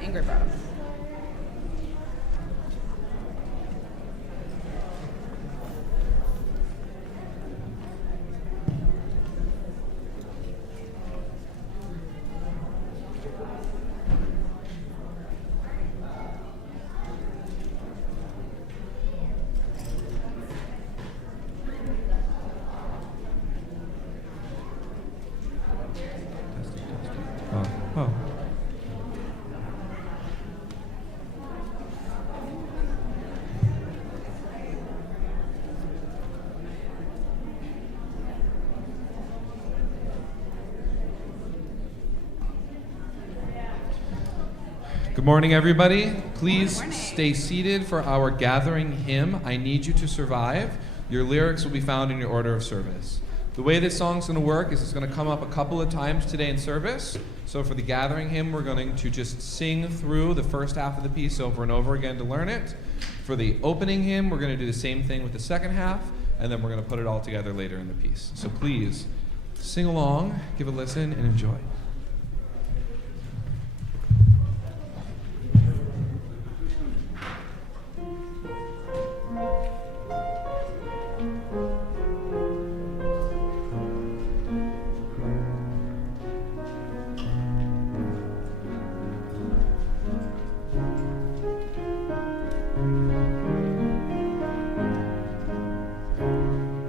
Ingrid brought them. Oh. Good morning, everybody. Please stay seated for our gathering hymn, I Need You to Survive. Your lyrics will be found in your order of service. The way this song's going to work is it's going to come up a couple of times today in service. So for the gathering hymn, we're going to just sing through the first half of the piece over and over again to learn it. For the opening hymn, we're going to do the same thing with the second half, and then we're going to put it all together later in the piece. So please sing along, give a listen, and enjoy.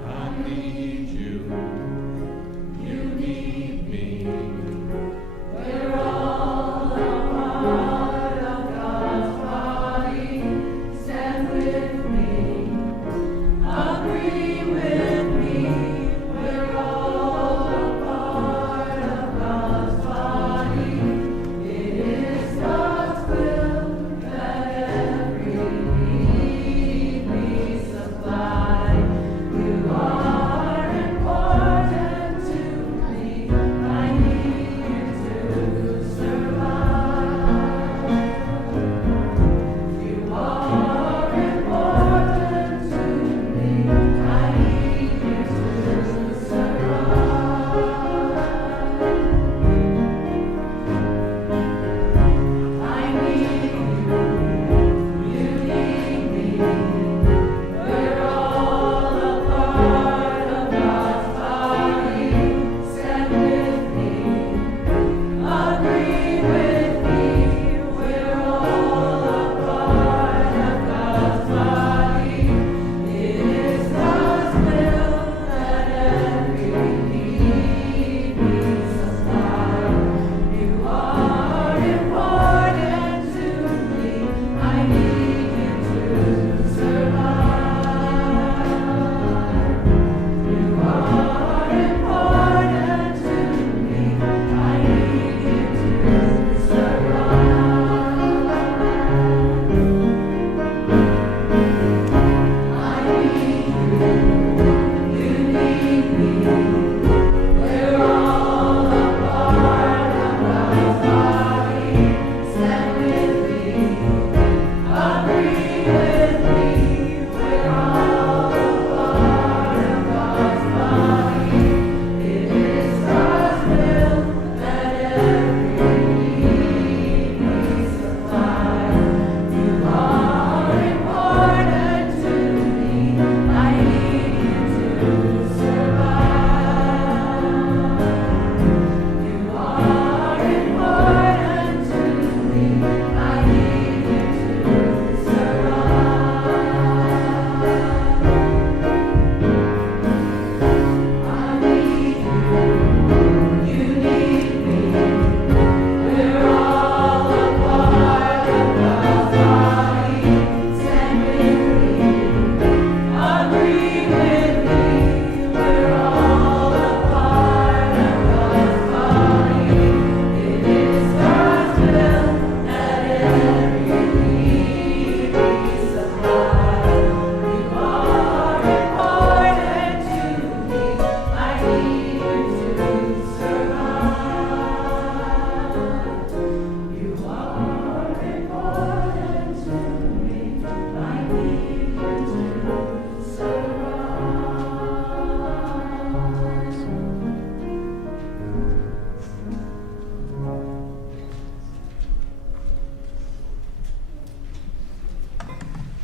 I need you, you need me.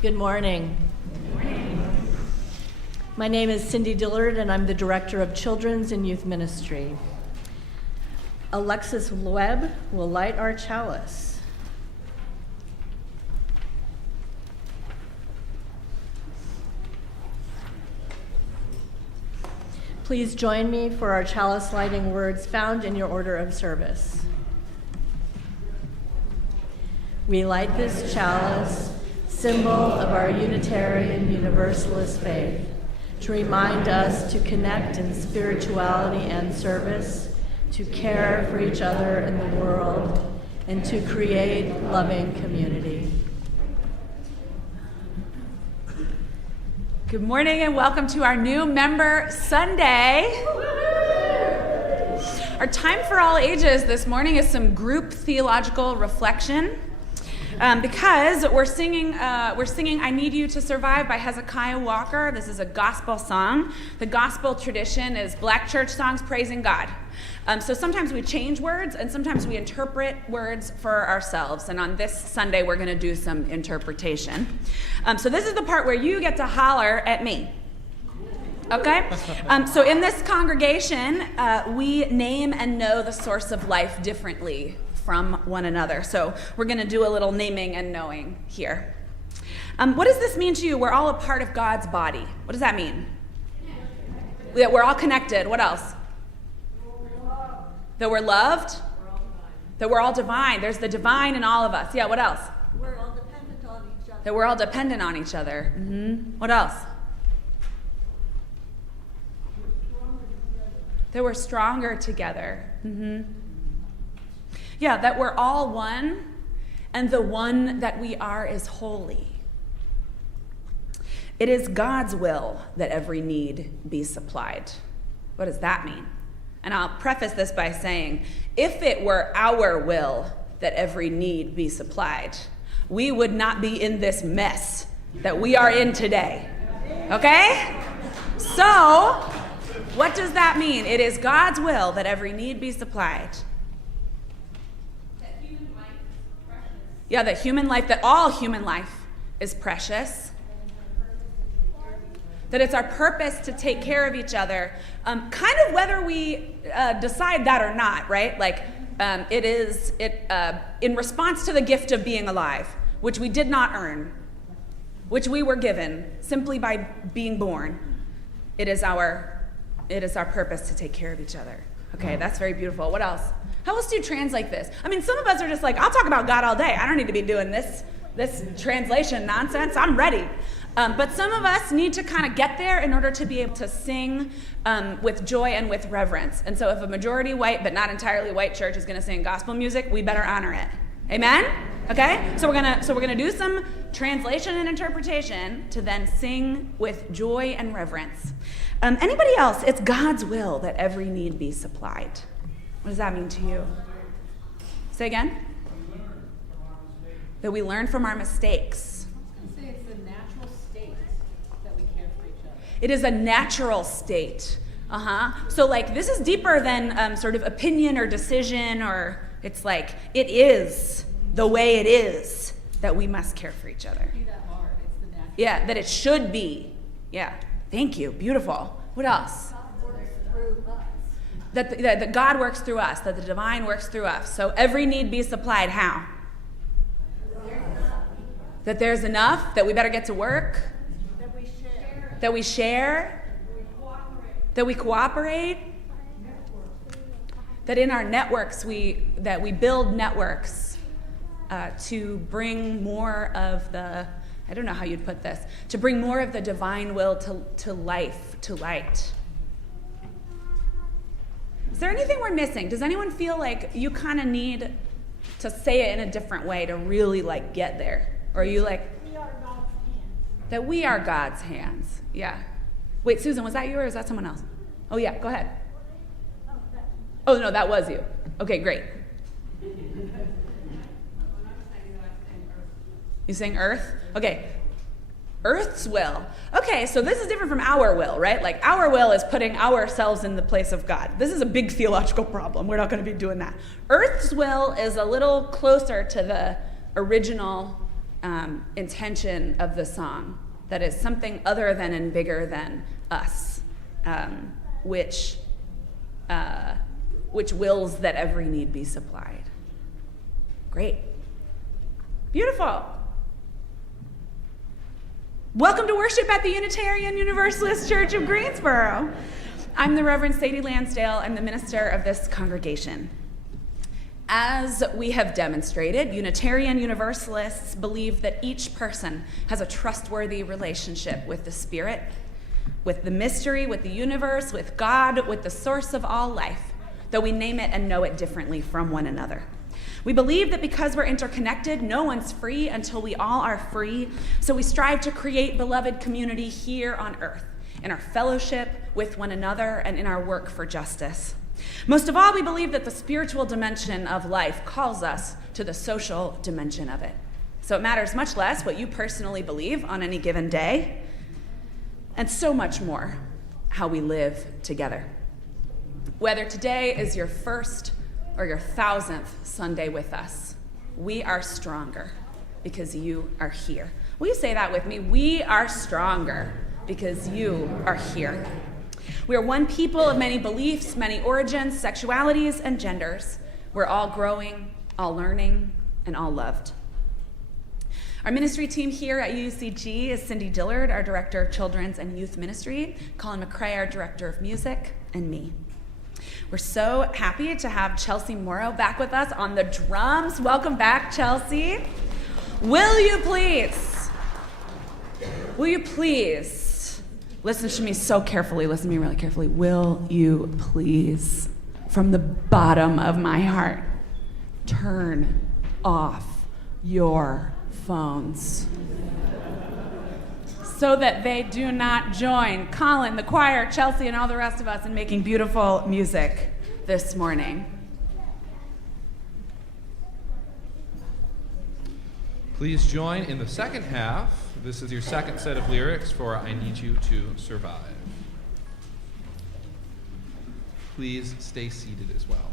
Good morning. My name is Cindy Dillard, and I'm the Director of Children's and Youth Ministry. Alexis Webb will light our chalice. Please join me for our chalice lighting words found in your order of service. We light this chalice, symbol of our Unitarian Universalist faith, to remind us to connect in spirituality and service, to care for each other in the world, and to create loving community. Good morning and welcome to our new Member Sunday. Our time for all ages this morning is some group theological reflection. Because we're singing I Need You to Survive by Hezekiah Walker. This is a gospel song. The gospel tradition is Black church songs praising God. So sometimes we change words and sometimes we interpret words for ourselves. And on this Sunday, we're going to do some interpretation. So this is the part where you get to holler at me. Okay? So in this congregation, we name and know the source of life differently from one another. So we're going to do a little naming and knowing here. What does this mean to you? We're all a part of God's body. What does that mean? That we're all connected. What else? That we're loved? That we're all divine. There's the divine in all of us. Yeah, what else? We're all dependent on each other. That we're all dependent on each other. Mm-hmm. What else? That we're stronger together. Mm-hmm. Yeah, that we're all one, and the one that we are is holy. It is God's will that every need be supplied. What does that mean? And I'll preface this by saying, if it were our will that every need be supplied, we would not be in this mess that we are in today. Okay? So, what does that mean? It is God's will that every need be supplied. Yeah, that all human life is precious. That it's our purpose to take care of each other, kind of whether we decide that or not, right? Like, in response to the gift of being alive, which we did not earn, which we were given simply by being born. It is our purpose to take care of each other. Okay, that's very beautiful. What else? How else do you translate this? I mean, some of us are just like, I'll talk about God all day. I don't need to be doing this translation nonsense. I'm ready. But some of us need to kind of get there in order to be able to sing with joy and with reverence. And so if a majority white but not entirely white church is going to sing gospel music, we better honor it. Amen? Okay? So we're gonna do some translation and interpretation to then sing with joy and reverence. Anybody else? It's God's will that every need be supplied. What does that mean to you? Say again? That we learn from our mistakes. I was going to say it's a natural state that we care for each other. It is a natural state. So like this is deeper than sort of opinion or decision, or it's like it is the way it is that we must care for each other. Be that hard. It's the natural. Yeah, that it should be. Yeah. Thank you. Beautiful. What else? God works through us. That God works through us, that the divine works through us. So every need be supplied. How? That there's enough, that we better get to work. That we share. That we share. That we cooperate. That in our networks, we build networks to bring more of the, I don't know how you'd put this, to bring more of the divine will to life, to light. Is there anything we're missing? Does anyone feel like you kind of need to say it in a different way to really like get there? Or are you like, We are God's hands. that we are God's hands? Yeah. Wait, Susan, was that you or is that someone else? Oh yeah, go ahead. Oh no, that was you. Okay, great. You saying earth? Okay. Earth's will. Okay, so this is different from our will, right? Like our will is putting ourselves in the place of God. This is a big theological problem. We're not going to be doing that. Earth's will is a little closer to the original intention of the song, that is something other than and bigger than us, which wills that every need be supplied. Great. Beautiful. Welcome to worship at the Unitarian Universalist Church of Greensboro. I'm the Reverend Sadie Lansdale. I'm the minister of this congregation. As we have demonstrated, Unitarian Universalists believe that each person has a trustworthy relationship with the Spirit, with the mystery, with the universe, with God, with the source of all life, though we name it and know it differently from one another. We believe that because we're interconnected, no one's free until we all are free, so we strive to create beloved community here on earth, in our fellowship with one another and in our work for justice. Most of all, we believe that the spiritual dimension of life calls us to the social dimension of it. So it matters much less what you personally believe on any given day, and so much more how we live together. Whether today is your first or your 1000th Sunday with us, we are stronger because you are here. Will you say that with me? We are stronger because you are here. We are one people of many beliefs, many origins, sexualities, and genders. We're all growing, all learning, and all loved. Our ministry team here at UUCG is Cindy Dillard, our Director of Children's and Youth Ministry, Colin McCrae, our Director of Music, and me. We're so happy to have Chelsea Morrow back with us on the drums. Welcome back, Chelsea. Will you please listen to me so carefully, listen to me really carefully. Will you please, from the bottom of my heart, turn off your phones so that they do not join Colin, the choir, Chelsea, and all the rest of us in making beautiful music this morning. Please join in the second half. This is your second set of lyrics for I Need You to Survive. Please stay seated as well.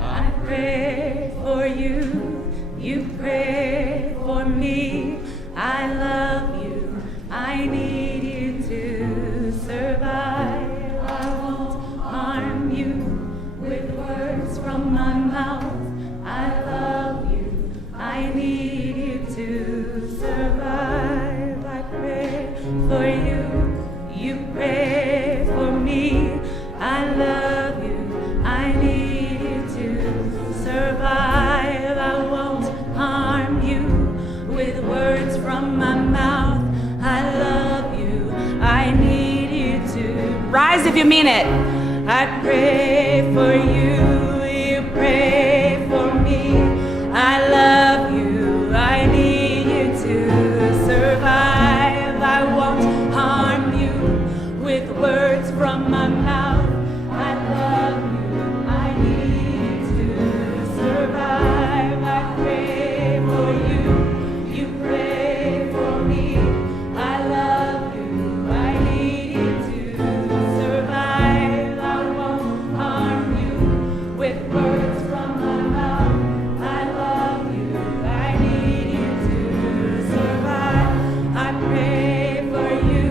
I pray for you, you pray for me. I love you, I need you to survive. I won't harm you with words from my mouth. I love you, I need you to survive. I pray for you, you pray for me. I love you, I need you to survive. I won't harm you with words from my mouth. I love you, I need you to rise if you mean it. I pray for you, you pray for me. I love you, I need you to survive. I won't harm you with words from my mouth. I love you, I need you to survive. I pray for you, you pray for me. I love you, I need you to survive. I won't harm you with words from my mouth. I love you, I need you to survive. I pray for you,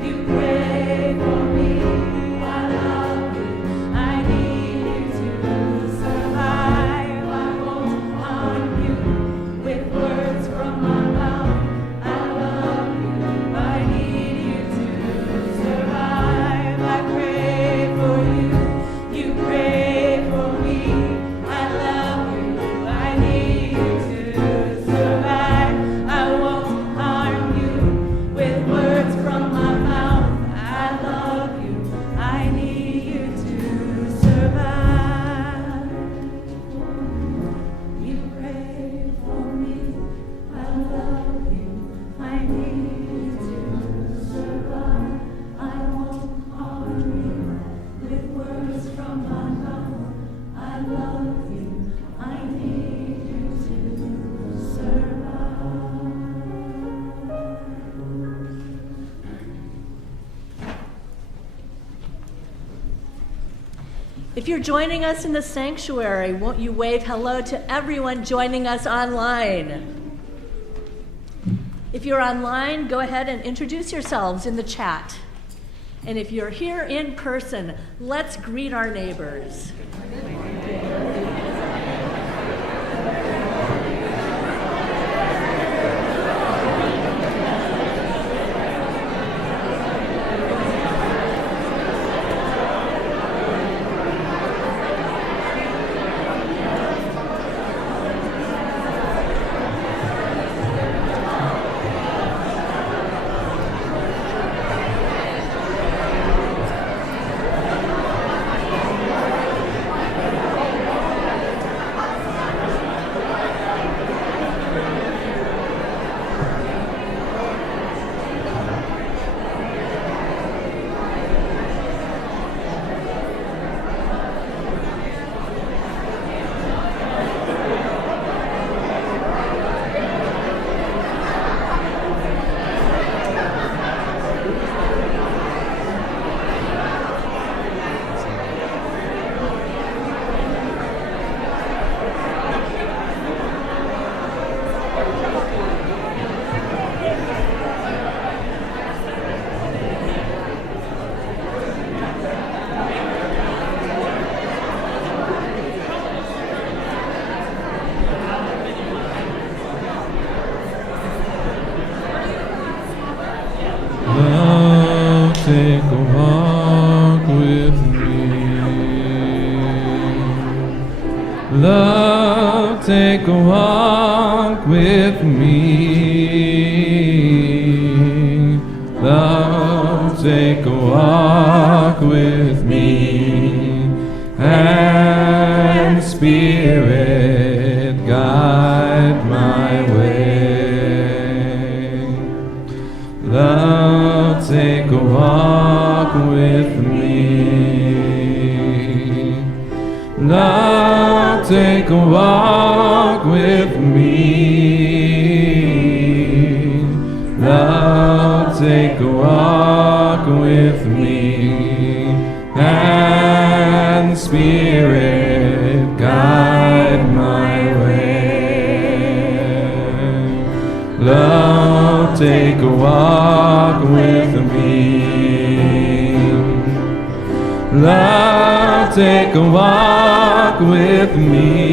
you pray for me. I love you, I need you to survive. I won't harm you with words from my mouth. I love you, I need you to survive. I pray for you, you pray for me. I love you, I need you to survive. I won't harm you with words from my mouth. I love you, I need you to survive. You pray for me. I love you, I need you to survive. I won't harm you with words from my mouth. I love you, I need you to survive. If you're joining us in the sanctuary, won't you wave hello to everyone joining us online? If you're online, go ahead and introduce yourselves in the chat. And if you're here in person, let's greet our neighbors. Take a walk with me. Love, take a walk with me. Love, take a walk with me. And Spirit, guide my way. Love, take a walk with me. Love, take a walk with me. Love, take a walk with me. And Spirit, guide my way. Love, take a walk with me. Love, take a walk with me.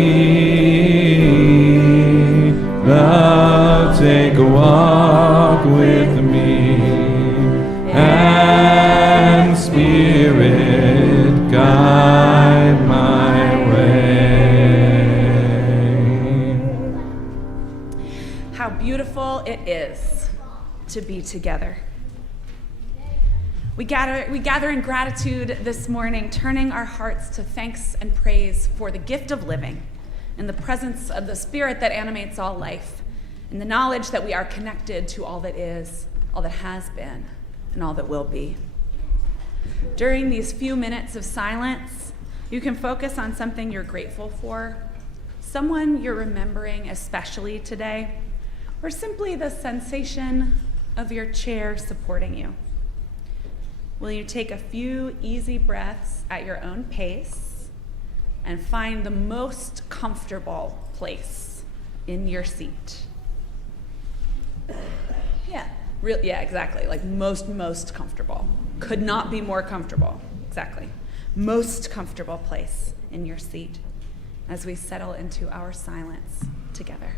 Love, take a walk with me. And Spirit, guide my way. How beautiful it is to be together. We gather in gratitude this morning, turning our hearts to thanks and praise for the gift of living and the presence of the Spirit that animates all life, and the knowledge that we are connected to all that is, all that has been, and all that will be. During these few minutes of silence, you can focus on something you're grateful for, someone you're remembering especially today, or simply the sensation of your chair supporting you. Will you take a few easy breaths at your own pace and find the most comfortable place in your seat? Yeah, exactly. Like most comfortable. Could not be more comfortable. Exactly. Most comfortable place in your seat as we settle into our silence together.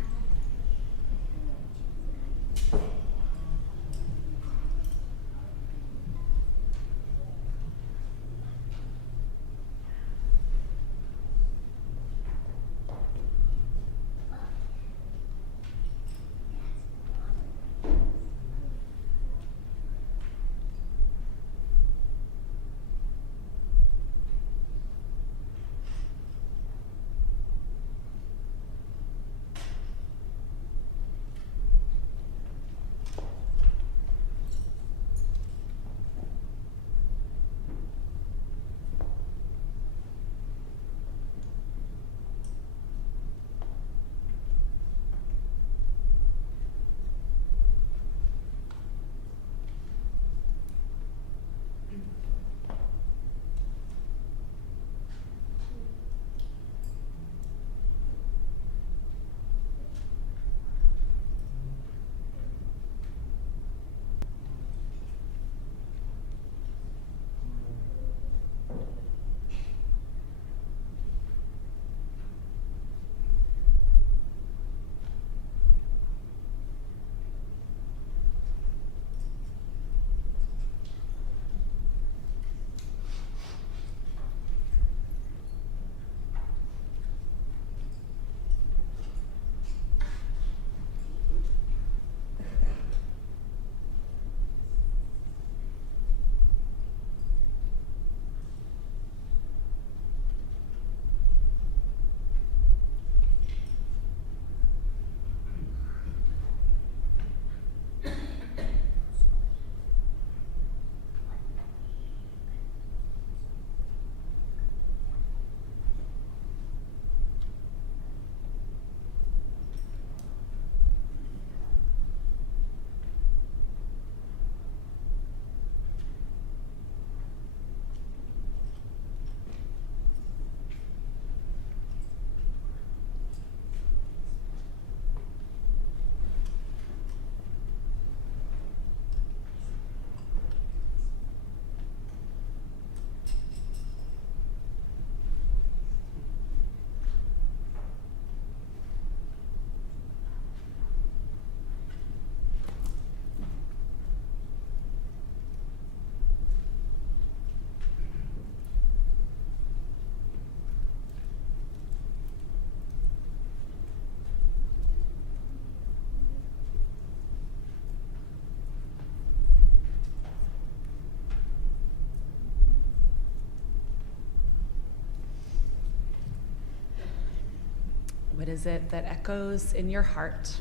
What is it that echoes in your heart?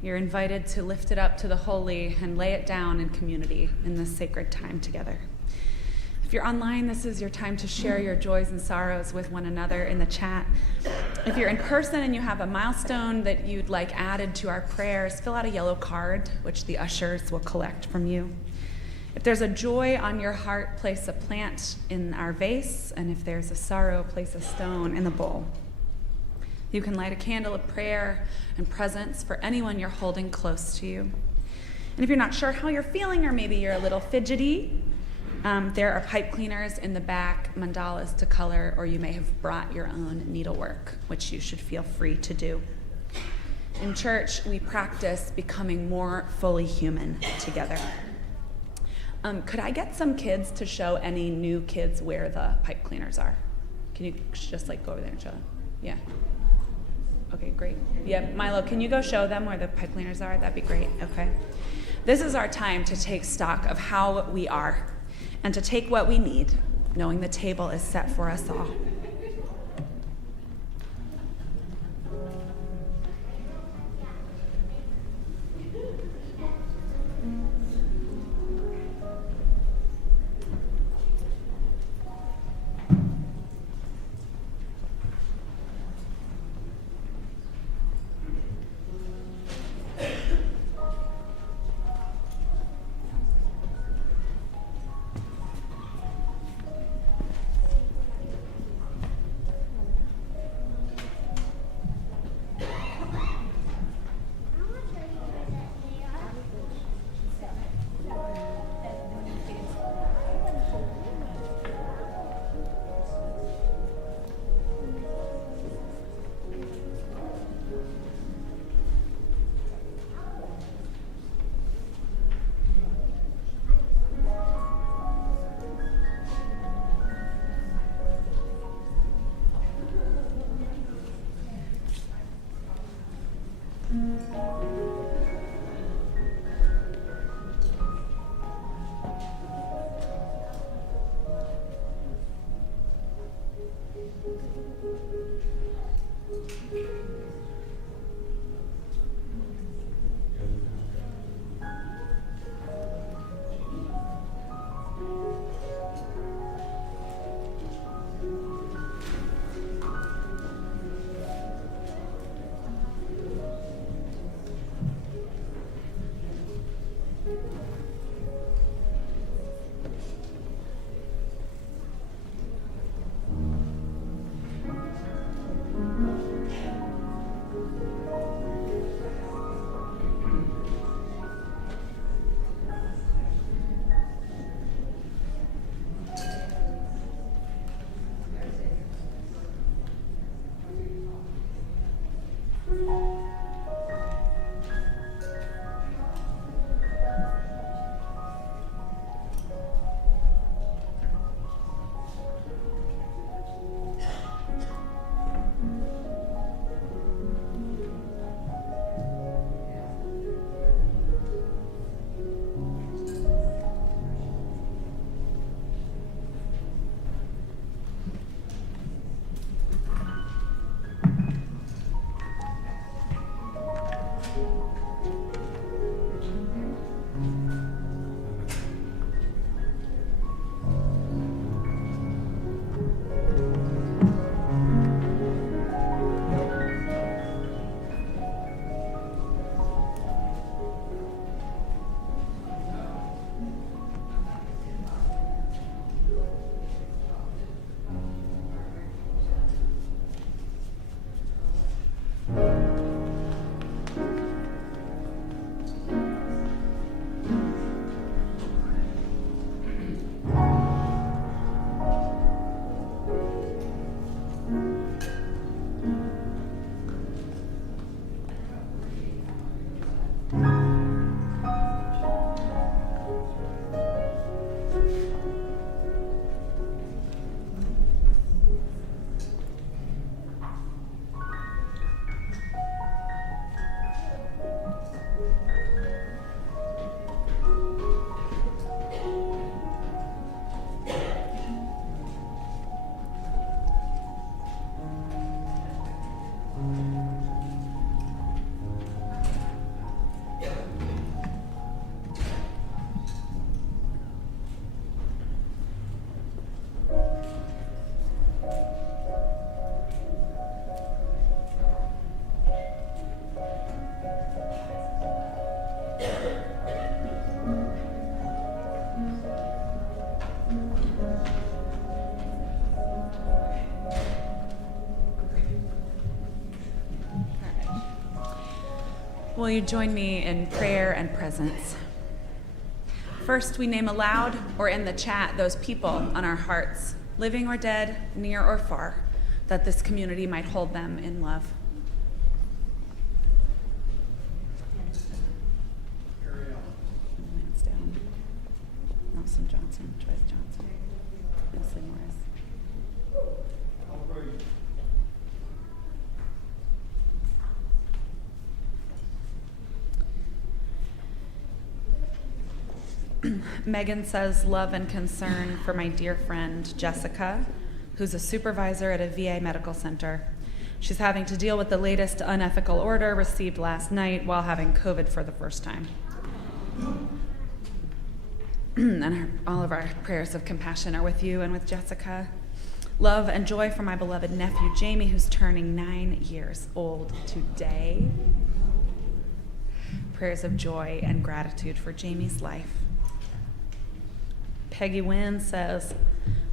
You're invited to lift it up to the holy and lay it down in community in this sacred time together. If you're online, this is your time to share your joys and sorrows with one another in the chat. If you're in person and you have a milestone that you'd like added to our prayers, fill out a yellow card, which the ushers will collect from you. If there's a joy on your heart, place a plant in our vase, and if there's a sorrow, place a stone in the bowl. You can light a candle of prayer and presence for anyone you're holding close to you. And if you're not sure how you're feeling, or maybe you're a little fidgety, there are pipe cleaners in the back, mandalas to color, or you may have brought your own needlework, which you should feel free to do. In church, we practice becoming more fully human together. Could I get some kids to show any new kids where the pipe cleaners are? Can you just go over there and show them? Yeah. Okay, great. Yeah, Milo, can you go show them where the pipe cleaners are? That'd be great. Okay. This is our time to take stock of how we are and to take what we need, knowing the table is set for us all. will you join me in prayer and presence? First, we name aloud or in the chat those people on our hearts, living or dead, near or far, that this community might hold them in love. Lansdowne, Nelson Johnson, Joyce Johnson, Leslie Morris. Megan says, love and concern for my dear friend Jessica, who's a supervisor at a VA medical center. She's having to deal with the latest unethical order received last night while having COVID for the first time. And all of our prayers of compassion are with you and with Jessica. Love and joy for my beloved nephew Jamie, who's turning 9 years old today. Prayers of joy and gratitude for Jamie's life. Peggy Wynn says,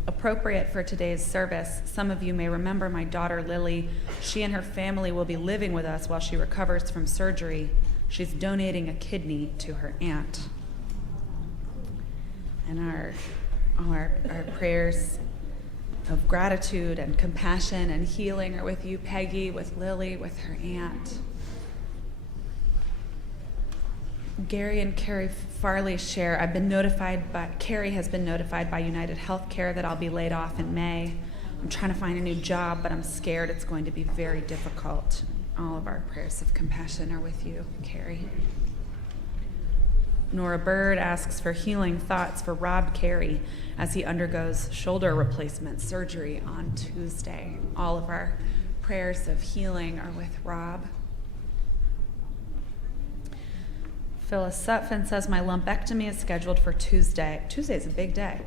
appropriate for today's service, some of you may remember my daughter Lily. She and her family will be living with us while she recovers from surgery. She's donating a kidney to her aunt. And all our prayers of gratitude and compassion and healing are with you, Peggy, with Lily, with her aunt. Gary and Carrie Farley share, Carrie has been notified by United Healthcare that I'll be laid off in May. I'm trying to find a new job, but I'm scared it's going to be very difficult. All of our prayers of compassion are with you, Carrie. Nora Bird asks for healing thoughts for Rob Carey as he undergoes shoulder replacement surgery on Tuesday. All of our prayers of healing are with Rob. Phyllis Sutphin says, my lumpectomy is scheduled for Tuesday. Tuesday is a big day.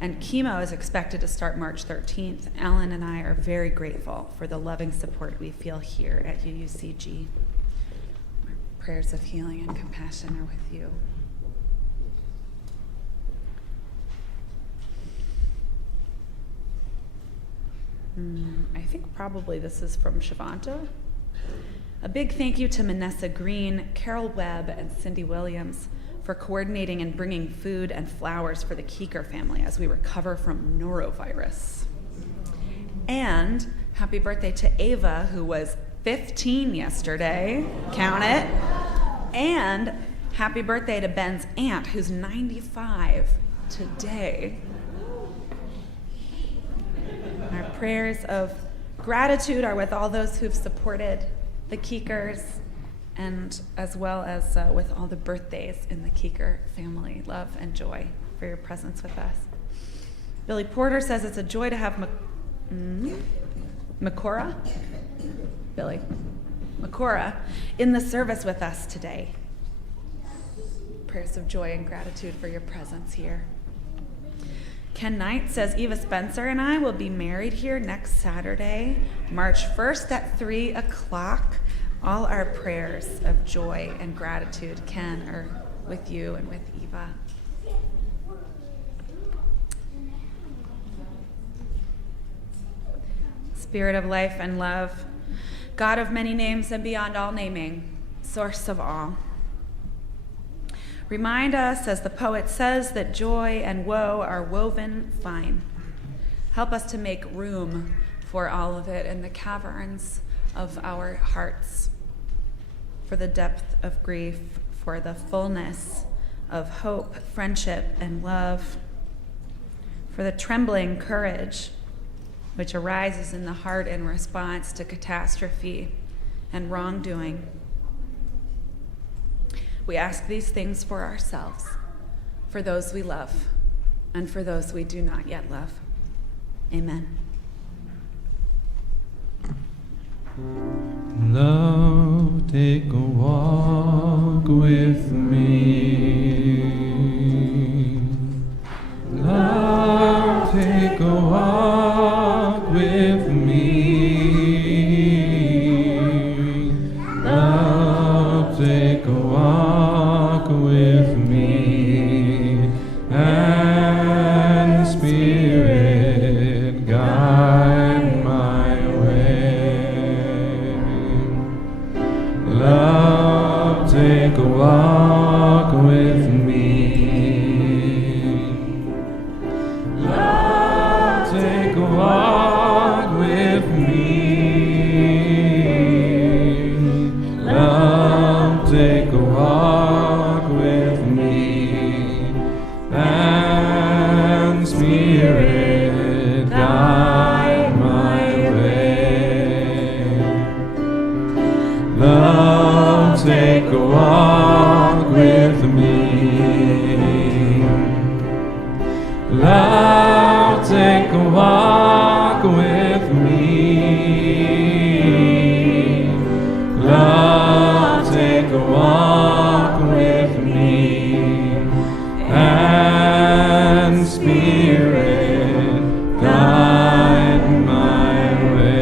And chemo is expected to start March 13th. Alan and I are very grateful for the loving support we feel here at UUCG. Our prayers of healing and compassion are with you. I think probably this is from Shavanta. A big thank you to Manessa Green, Carol Webb, and Cindy Williams for coordinating and bringing food and flowers for the Keeker family as we recover from norovirus. And happy birthday to Ava, who was 15 yesterday, count it. And happy birthday to Ben's aunt, who's 95 today. Our prayers of gratitude are with all those who've supported the Keekers, and as well as with all the birthdays in the Keeker family. Love and joy for your presence with us. Billy Porter says it's a joy to have Makora in the service with us today. Prayers of joy and gratitude for your presence here. Ken Knight says Eva Spencer and I will be married here next Saturday, March 1st at 3 o'clock. All our prayers of joy and gratitude, Ken, are with you and with Eva. Spirit of life and love, God of many names and beyond all naming, source of all. Remind us, as the poet says, that joy and woe are woven fine. Help us to make room for all of it in the caverns of our hearts, for the depth of grief, for the fullness of hope, friendship, and love, for the trembling courage which arises in the heart in response to catastrophe and wrongdoing. We ask these things for ourselves, for those we love, and for those we do not yet love. Amen. Love, take a walk with me. Love, take a walk with me. Love, take a walk with me. And Spirit, guide my way. Love, take with me. Love, take a walk with me. Love, take a walk with me. And Spirit, guide my way.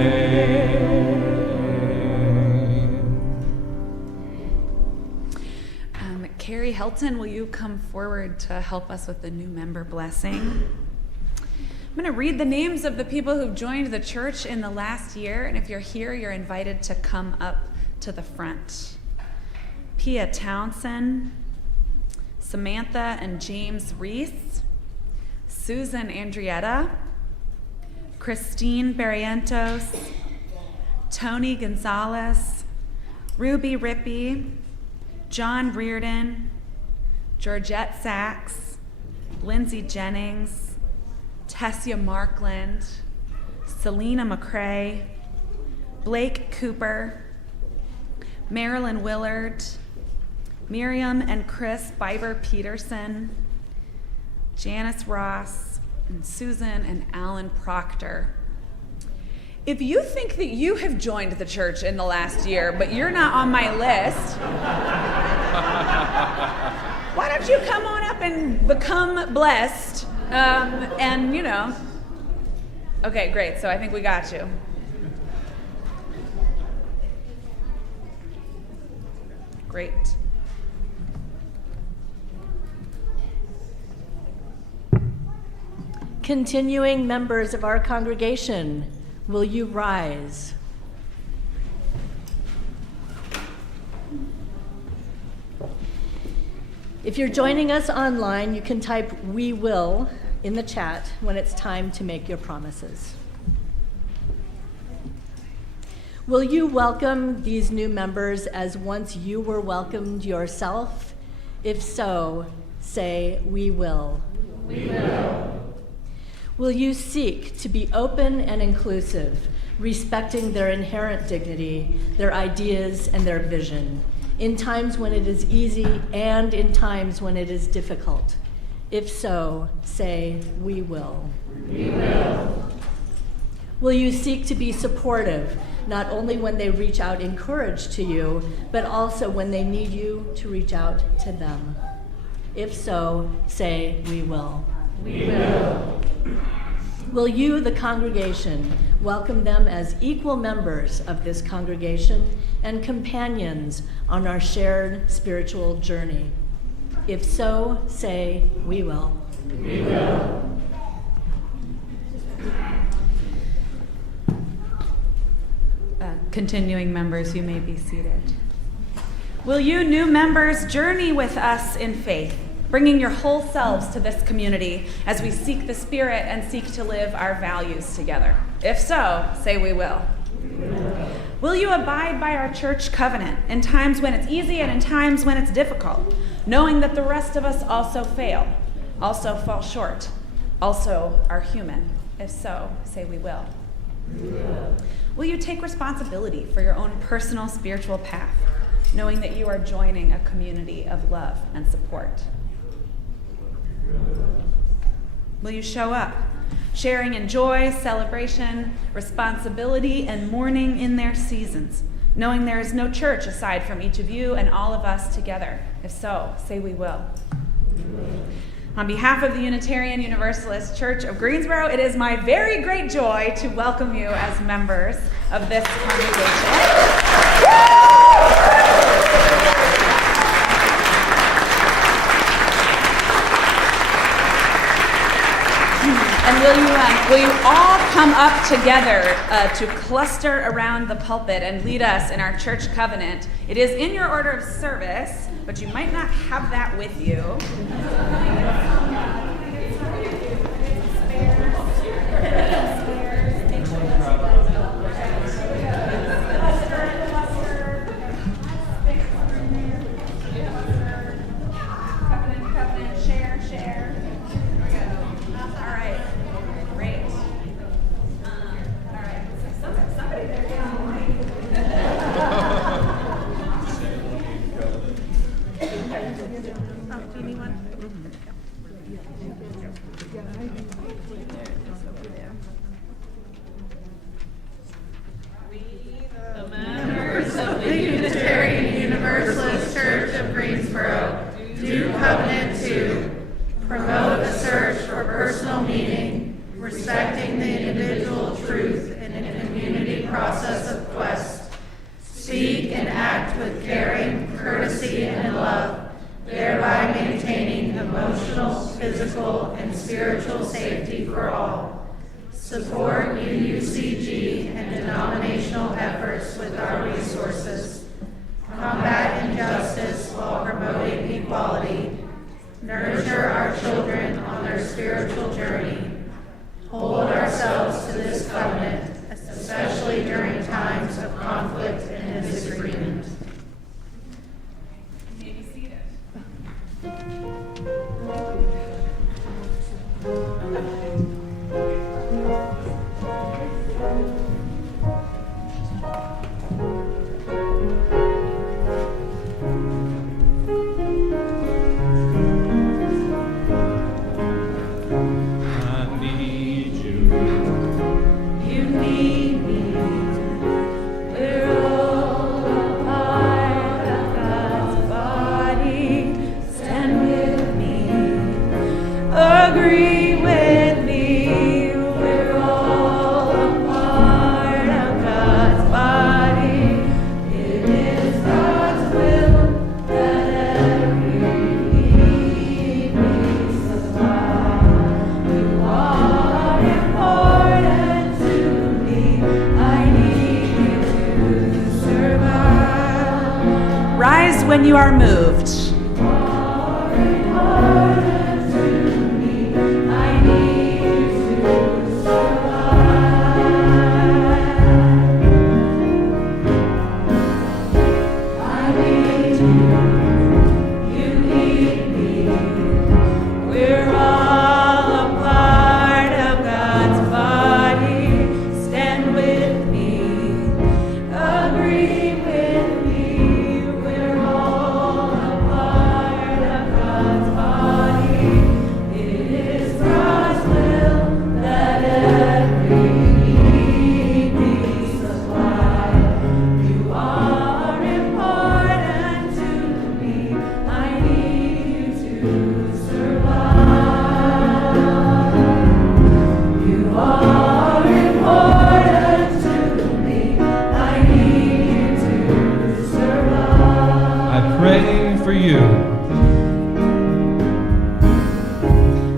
Carrie Helton, will you come forward to help us with the new member blessing? I'm going to read the names of the people who've joined the church in the last year, and if you're here, you're invited to come up to the front. Pia Townsend, Samantha and James Reese, Susan Andrietta, Christine Barrientos, Tony Gonzalez, Ruby Rippey, John Reardon, Georgette Sachs, Lindsay Jennings, Tessia Markland, Selena McCrae, Blake Cooper, Marilyn Willard, Miriam and Chris Biber Peterson, Janice Ross, and Susan and Alan Proctor. If you think that you have joined the church in the last year, but you're not on my list, why don't you come on up and become blessed? Okay, great. So I think we got you. Great. Continuing members of our congregation, will you rise? If you're joining us online, you can type "we will" in the chat when it's time to make your promises. Will you welcome these new members as once you were welcomed yourself? If so, say, "We will." We will. Will you seek to be open and inclusive, respecting their inherent dignity, their ideas, and their vision, in times when it is easy and in times when it is difficult? If so, say, "We will." We will. Will you seek to be supportive, not only when they reach out in courage to you, but also when they need you to reach out to them? If so, say, "We will." We will. Will you, the congregation, welcome them as equal members of this congregation and companions on our shared spiritual journey? If so, say, "We will." We will. Continuing members, you may be seated. Will you new members journey with us in faith, bringing your whole selves to this community as we seek the Spirit and seek to live our values together? If so, say, "We will." Will you abide by our church covenant in times when it's easy and in times when it's difficult, knowing that the rest of us also fail, also fall short, also are human? If so, say, "We will." Will you take responsibility for your own personal spiritual path, knowing that you are joining a community of love and support? Will you show up, sharing in joy, celebration, responsibility, and mourning in their seasons, knowing there is no church aside from each of you and all of us together? If so, say, "We will." On behalf of the Unitarian Universalist Church of Greensboro, it is my very great joy to welcome you as members of this congregation. And will you all come up together to cluster around the pulpit and lead us in our church covenant? It is in your order of service, but you might not have that with you. Covenant, share. Here we go. All right, great. All right, somebody there get on the mic. Oh, do you need one? Members of the Unitarian Universalist Church of Greensboro do covenant to promote a search for personal meaning, respecting the individual truth in a community process of quest, speak and act with caring, courtesy, and love, thereby maintaining emotional, physical, and spiritual safety for all. Support UUCG and denominational efforts with our resources. Combat injustice while promoting equality. Nurture our children on their spiritual journey. Hold ourselves to this covenant, especially during times of conflict and disagreement. You may be seated. I need you. You need me. We're all a part of God's body. Stand with me. Agree with me. We're all a part of God's body. It is God's will that every need be supplied. You are important to me. I need you to survive. Rise when you are moved. You are important to me. I need you to survive. I need you. You need me. We're all a part of God's body. Stand with me. Agree with me. We're all a part of God's body. It is God's will that every need be supplied. You are important to me. I need you to survive. You are important to me. I need you to survive. I pray for you.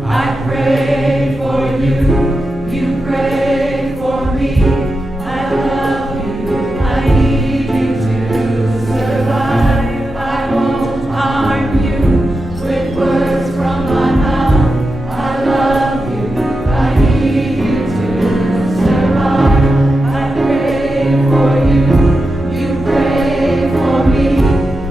I pray for you. You pray for me. I love you. I need you to survive. I won't harm you with words from my mouth. I love you. I need you to survive. I pray for you. You pray for me.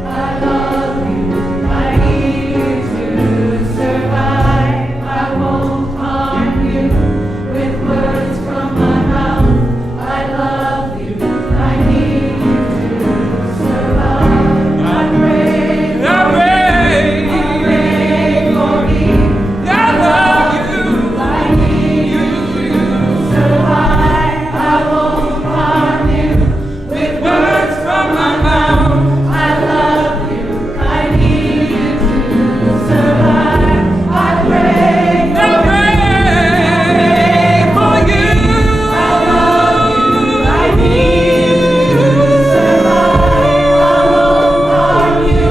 I love you. I need you to survive. I won't harm you with words from my mouth. I love you. I need you to survive. I pray for me. I love you. I need you to survive. I won't harm you with words from my mouth. I love you. I need you to survive. I pray for you. I love you. I need you to survive. I won't harm you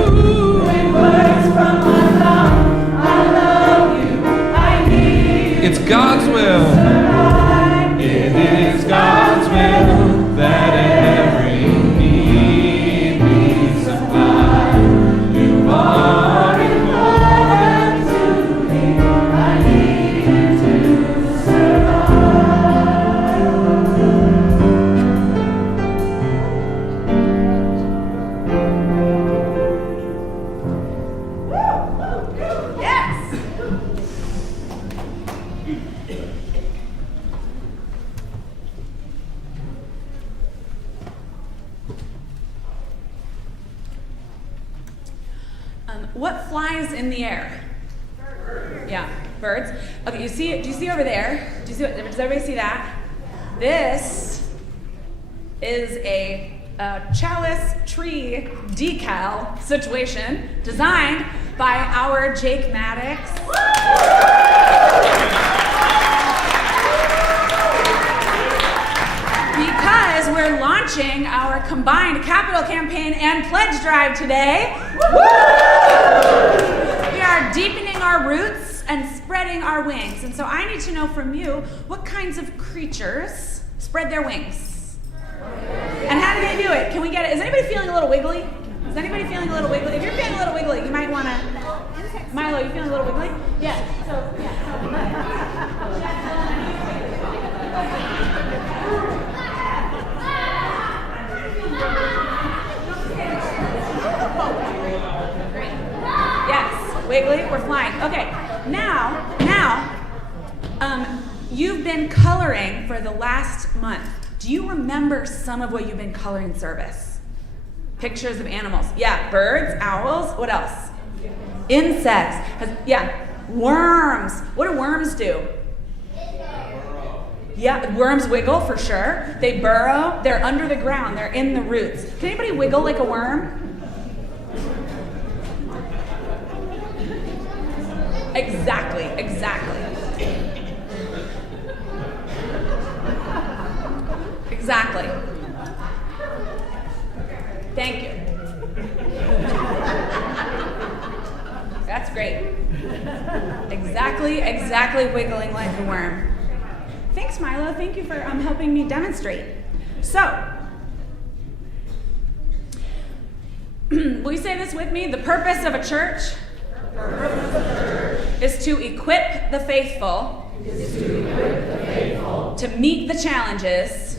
with words from my mouth. I love you. I need you It's God's will. to survive. It is God's will that every need be supplied. You are Important to me. I need you to survive. Yes. flies in the air? Yeah, birds. Okay, do you see over there? Does everybody see that? This is a chalice tree decal situation designed by our Jake Maddox. Because we're launching our combined capital campaign and pledge drive today. We are deepening our roots and spreading our wings. And so I need to know from you, what kinds of creatures spread their wings? And how do they do it? Can we get it? Is anybody feeling a little wiggly? Is anybody feeling a little wiggly? If you're feeling a little wiggly, you might want to... Milo, you feeling a little wiggly? Yeah. Yes, wiggly, we're flying. Okay, now, you've been coloring for the last month. Do you remember some of what you've been coloring in service? Pictures of animals. Yeah, birds, owls, what else? Insects. Worms. What do worms do? Yeah, worms wiggle for sure. They burrow. They're under the ground. They're in the roots. Can anybody wiggle like a worm? Exactly. Exactly. Thank you. That's great. Exactly wiggling like a worm. Thanks, Milo. Thank you for helping me demonstrate. So, will you say this with me? The purpose of a church is to equip the faithful to meet the challenges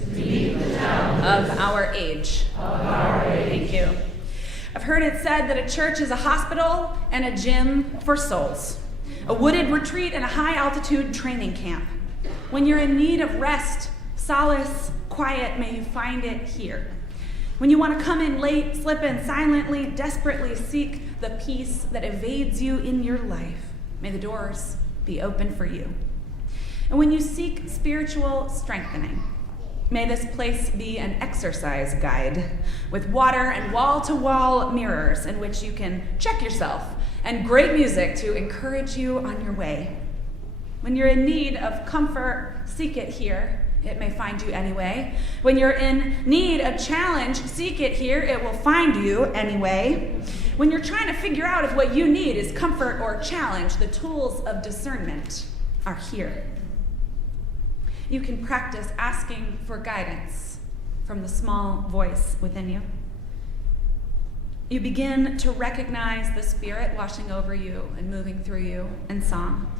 of our age. Thank you. I've heard it said that a church is a hospital and a gym for souls, a wooded retreat and a high-altitude training camp. When you're in need of rest, solace, quiet, may you find it here. When you want to come in late, slip in silently, desperately seek the peace that evades you in your life, may the doors be open for you. And when you seek spiritual strengthening, may this place be an exercise guide with water and wall-to-wall mirrors in which you can check yourself and great music to encourage you on your way. When you're in need of comfort, seek it here. It may find you anyway. When you're in need of challenge, seek it here. It will find you anyway. When you're trying to figure out if what you need is comfort or challenge, the tools of discernment are here. You can practice asking for guidance from the small voice within you. You begin to recognize the Spirit washing over you and moving through you in song.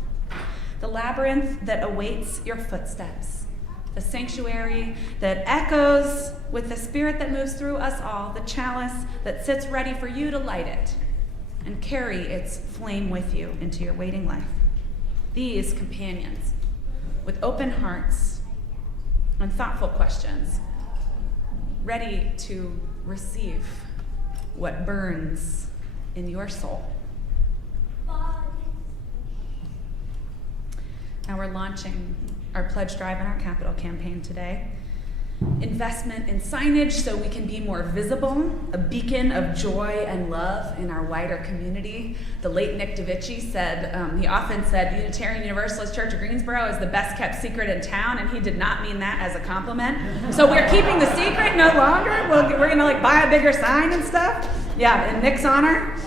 The labyrinth that awaits your footsteps. The sanctuary that echoes with the Spirit that moves through us all. The chalice that sits ready for you to light it and carry its flame with you into your waiting life. These companions, with open hearts and thoughtful questions, ready to receive what burns in your soul. Now we're launching our pledge drive and our capital campaign today. Investment in signage so we can be more visible, a beacon of joy and love in our wider community. The late Nick DeVicci said, he often said Unitarian Universalist Church of Greensboro is the best kept secret in town, and he did not mean that as a compliment. So we're keeping the secret no longer. We're gonna buy a bigger sign and stuff. Yeah, in Nick's honor.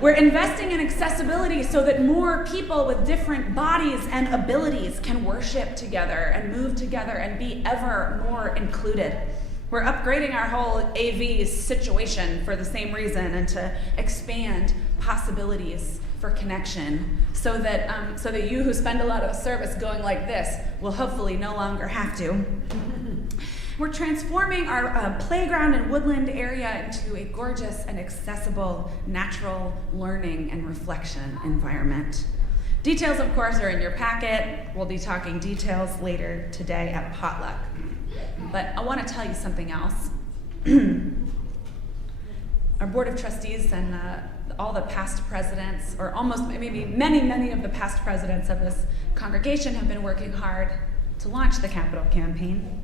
We're investing in accessibility so that more people with different bodies and abilities can worship together and move together and be ever more included. We're upgrading our whole AV situation for the same reason and to expand possibilities for connection so that you who spend a lot of service going like this will hopefully no longer have to. We're transforming our playground and woodland area into a gorgeous and accessible natural learning and reflection environment. Details, of course, are in your packet. We'll be talking details later today at potluck. But I want to tell you something else. Our Board of Trustees and all the past presidents, or almost maybe many of the past presidents of this congregation have been working hard to launch the capital campaign.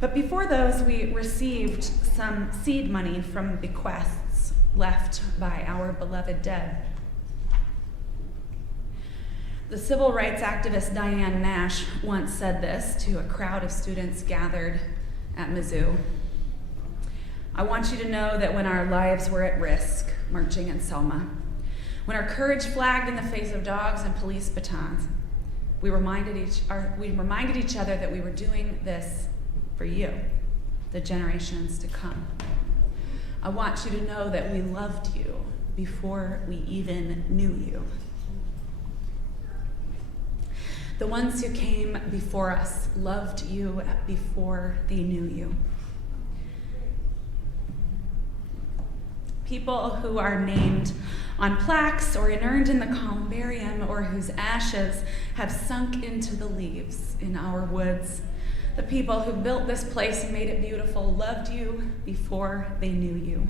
But before those, we received some seed money from bequests left by our beloved dead. The civil rights activist Diane Nash once said this to a crowd of students gathered at Mizzou. I want you to know that when our lives were at risk, marching in Selma, when our courage flagged in the face of dogs and police batons, we reminded each other that we were doing this for you, the generations to come. I want you to know that we loved you before we even knew you. The ones who came before us loved you before they knew you. People who are named on plaques or inurned in the columbarium, or whose ashes have sunk into the leaves in our woods. The people who built this place and made it beautiful loved you before they knew you.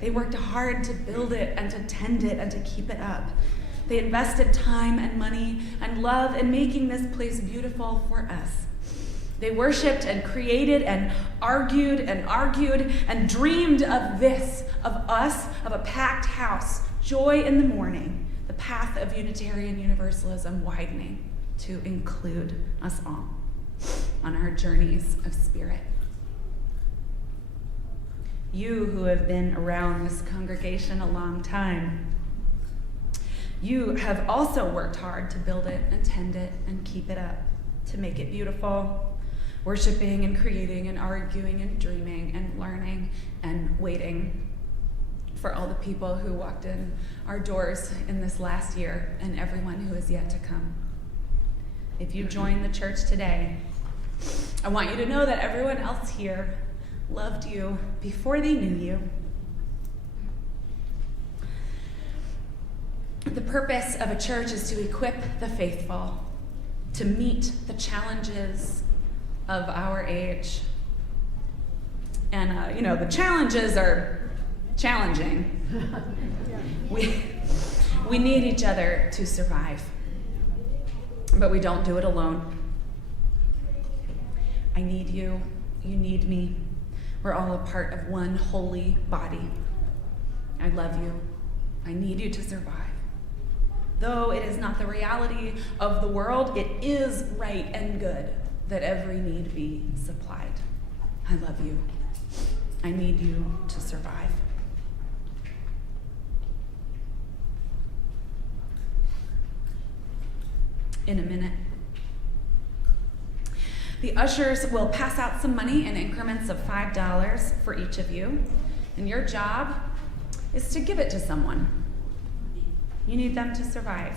They worked hard to build it and to tend it and to keep it up. They invested time and money and love in making this place beautiful for us. They worshiped and created and argued and dreamed of this, of us, of a packed house, joy in the morning, the path of Unitarian Universalism widening to include us all on our journeys of spirit. You who have been around this congregation a long time, you have also worked hard to build it and tend it and keep it up, to make it beautiful, worshiping and creating and arguing and dreaming and learning and waiting for all the people who walked in our doors in this last year and everyone who is yet to come. If you join the church today, I want you to know that everyone else here loved you before they knew you. The purpose of a church is to equip the faithful to meet the challenges of our age. And, the challenges are challenging. We need each other to survive, but we don't do it alone. I need you, you need me. We're all a part of one holy body. I love you. I need you to survive. Though it is not the reality of the world, it is right and good that every need be supplied. I love you. I need you to survive. In a minute, the ushers will pass out some money in increments of $5 for each of you, and your job is to give it to someone. You need them to survive.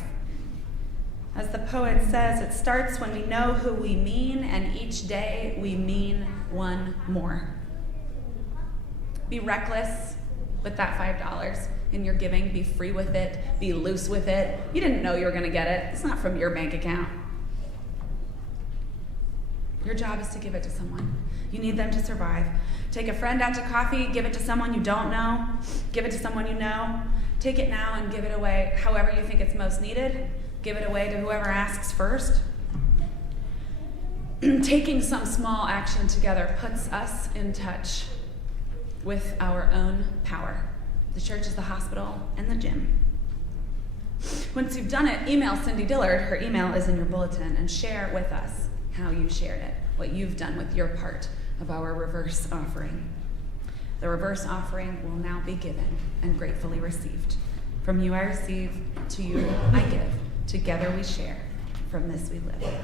As the poet says, it starts when we know who we mean, and each day we mean one more. Be reckless with that $5 in your giving. Be free with it. Be loose with it. You didn't know you were going to get it. It's not from your bank account. Your job is to give it to someone. You need them to survive. Take a friend out to coffee, give it to someone you don't know, give it to someone you know. Take it now and give it away however you think it's most needed. Give it away to whoever asks first. Taking some small action together puts us in touch with our own power. The church is the hospital and the gym. Once you've done it, email Cindy Dillard. Her email is in your bulletin, and share with us how you shared it, what you've done with your part of our reverse offering. The reverse offering will now be given and gratefully received. From you I receive, to you I give. Together we share. From this we live.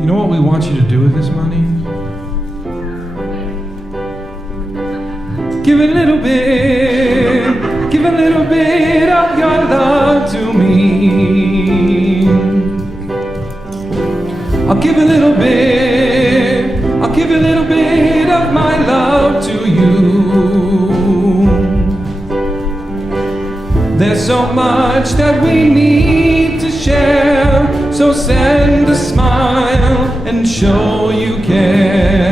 You know what we want you to do with this money? Give a little bit of your love to me. I'll give a little bit of my love to you. There's so much that we need to share, so send a smile and show you care.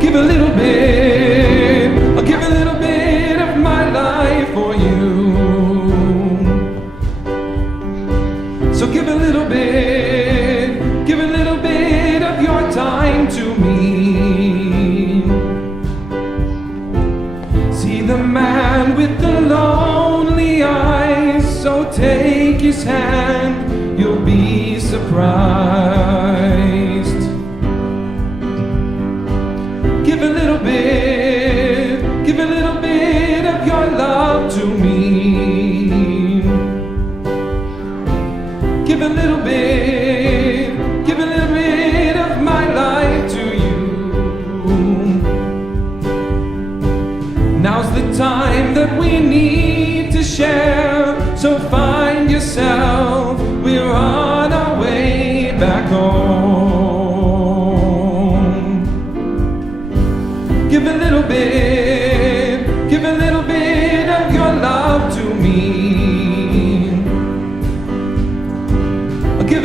Give a little bit, I'll give a little bit of my life for you. So give a little bit of your time to me. See the man with the lonely eyes, so take his hand, you'll be surprised. Give a little bit of your love to me. Give a little bit of my life to you. Now's the time that we need to share, so find yourself, we're on our way back home. Give a little bit of your love to me. I'll give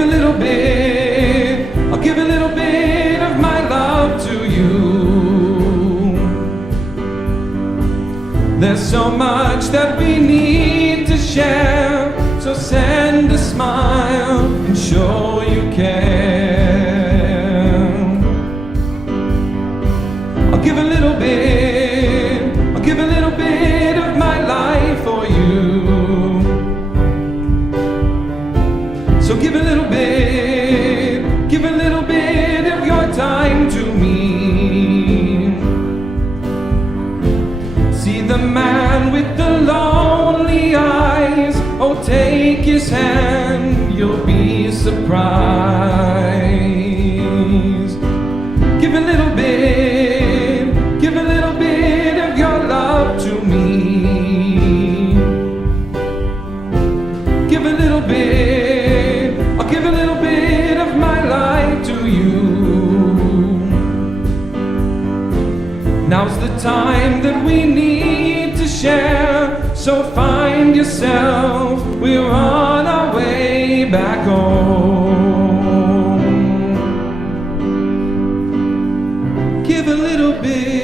a little bit of my love to you. There's so much that we need to share, so send a smile and show you care. I'll give a little bit of my life for you. So give a little bit of your time to me. See the man with the lonely eyes, oh take his hand, you'll be surprised. Give a little bit of your love to me. Give a little bit, I'll give a little bit of my life to you. Now's the time that we need to share, so find yourself, we're on our way back home. Give a little bit.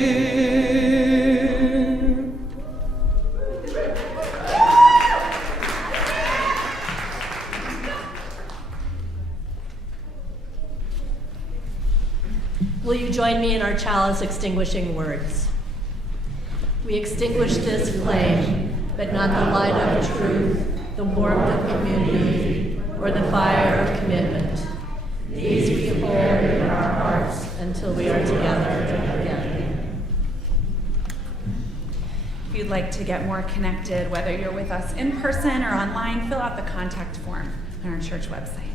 Will you join me in our chalice extinguishing words? We extinguish this flame, but not the light of truth, the warmth of community, or the fire of commitment. These we hold in our hearts until we are together again. If you'd like to get more connected, whether you're with us in person or online, fill out the contact form on our church website.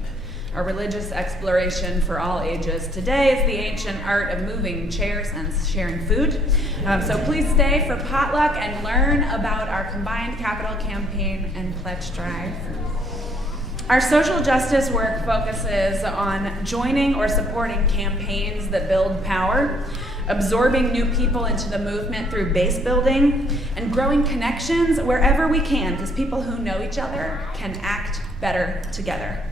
A religious exploration for all ages. Today is the ancient art of moving chairs and sharing food. So please stay for potluck and learn about our combined capital campaign and pledge drive. Our social justice work focuses on joining or supporting campaigns that build power, absorbing new people into the movement through base building, and growing connections wherever we can, because people who know each other can act better together.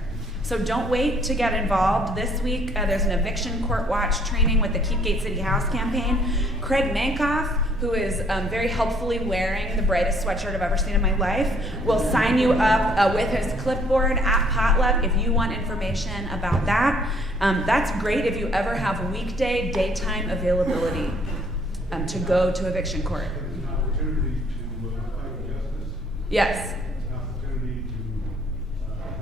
So don't wait to get involved. This week, there's an eviction court watch training with the Keep Gate City House campaign. Craig Mankoff, who is very helpfully wearing the brightest sweatshirt I've ever seen in my life, will sign you up with his clipboard at potluck if you want information about that. That's great if you ever have weekday, daytime availability to go to eviction court. An opportunity to fight justice. Yes. An opportunity to help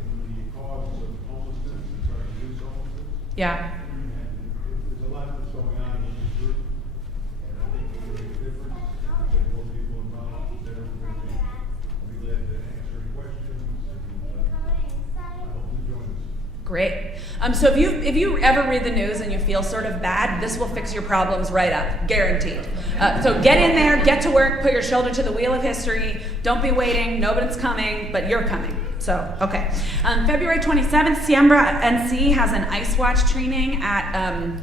in the cause of homelessness and try to reduce homelessness. Yeah. And there's a lot that's going on in this group. And I think we'll make a difference. Get more people involved. Then we're going to be glad to answer any questions and Great. So if you ever read the news and you feel sort of bad, this will fix your problems right up, guaranteed. So get in there, get to work, put your shoulder to the wheel of history. Don't be waiting. Nobody's coming, but you're coming. So, okay. February 27th, Siembra NC has an ice watch training at,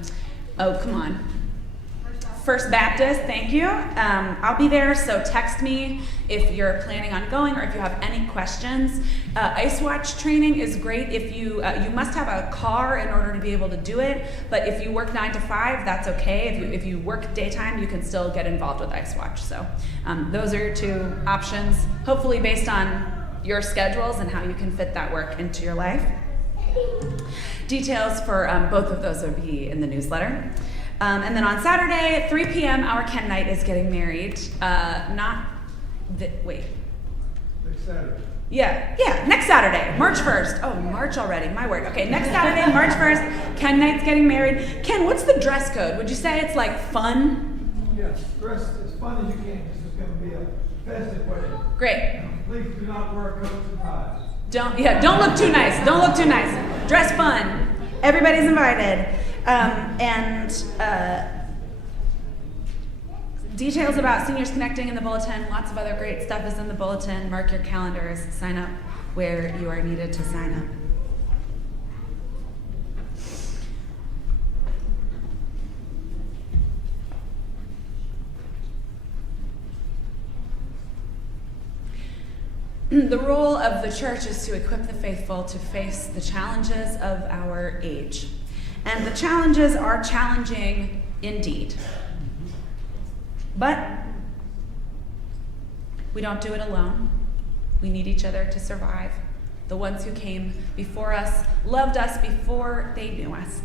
First Baptist, thank you. I'll be there, so text me if you're planning on going or if you have any questions. Ice watch training is great if you must have a car in order to be able to do it, but if you work 9 to 5, that's okay. If you work daytime, you can still get involved with ice watch. So those are your two options, hopefully based on your schedules and how you can fit that work into your life. Details for both of those will be in the newsletter. And then on Saturday at 3 p.m., our Ken Knight is getting married. Next Saturday. Yeah, next Saturday, March 1st. Oh, March already, my word. Okay, next Saturday, March 1st, Ken Knight's getting married. Ken, what's the dress code? Would you say it's like fun? Yes, dress as fun as you can. This is going to be a festive wedding. Great. Please do not wear coats and ties. Don't look too nice. Don't look too nice. Dress fun. Everybody's invited. Details about Seniors Connecting in the bulletin. Lots of other great stuff is in the bulletin. Mark your calendars. Sign up where you are needed to sign up. The role of the church is to equip the faithful to face the challenges of our age. And the challenges are challenging indeed. But we don't do it alone. We need each other to survive. The ones who came before us loved us before they knew us.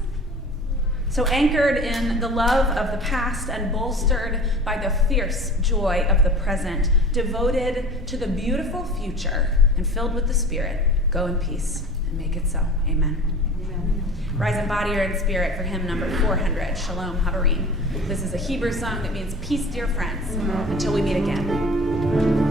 So anchored in the love of the past and bolstered by the fierce joy of the present, devoted to the beautiful future and filled with the Spirit, go in peace and make it so. Amen. Amen. Rise in body or in spirit for hymn number 400, Shalom Havarим. This is a Hebrew song that means peace, dear friends, until we meet again.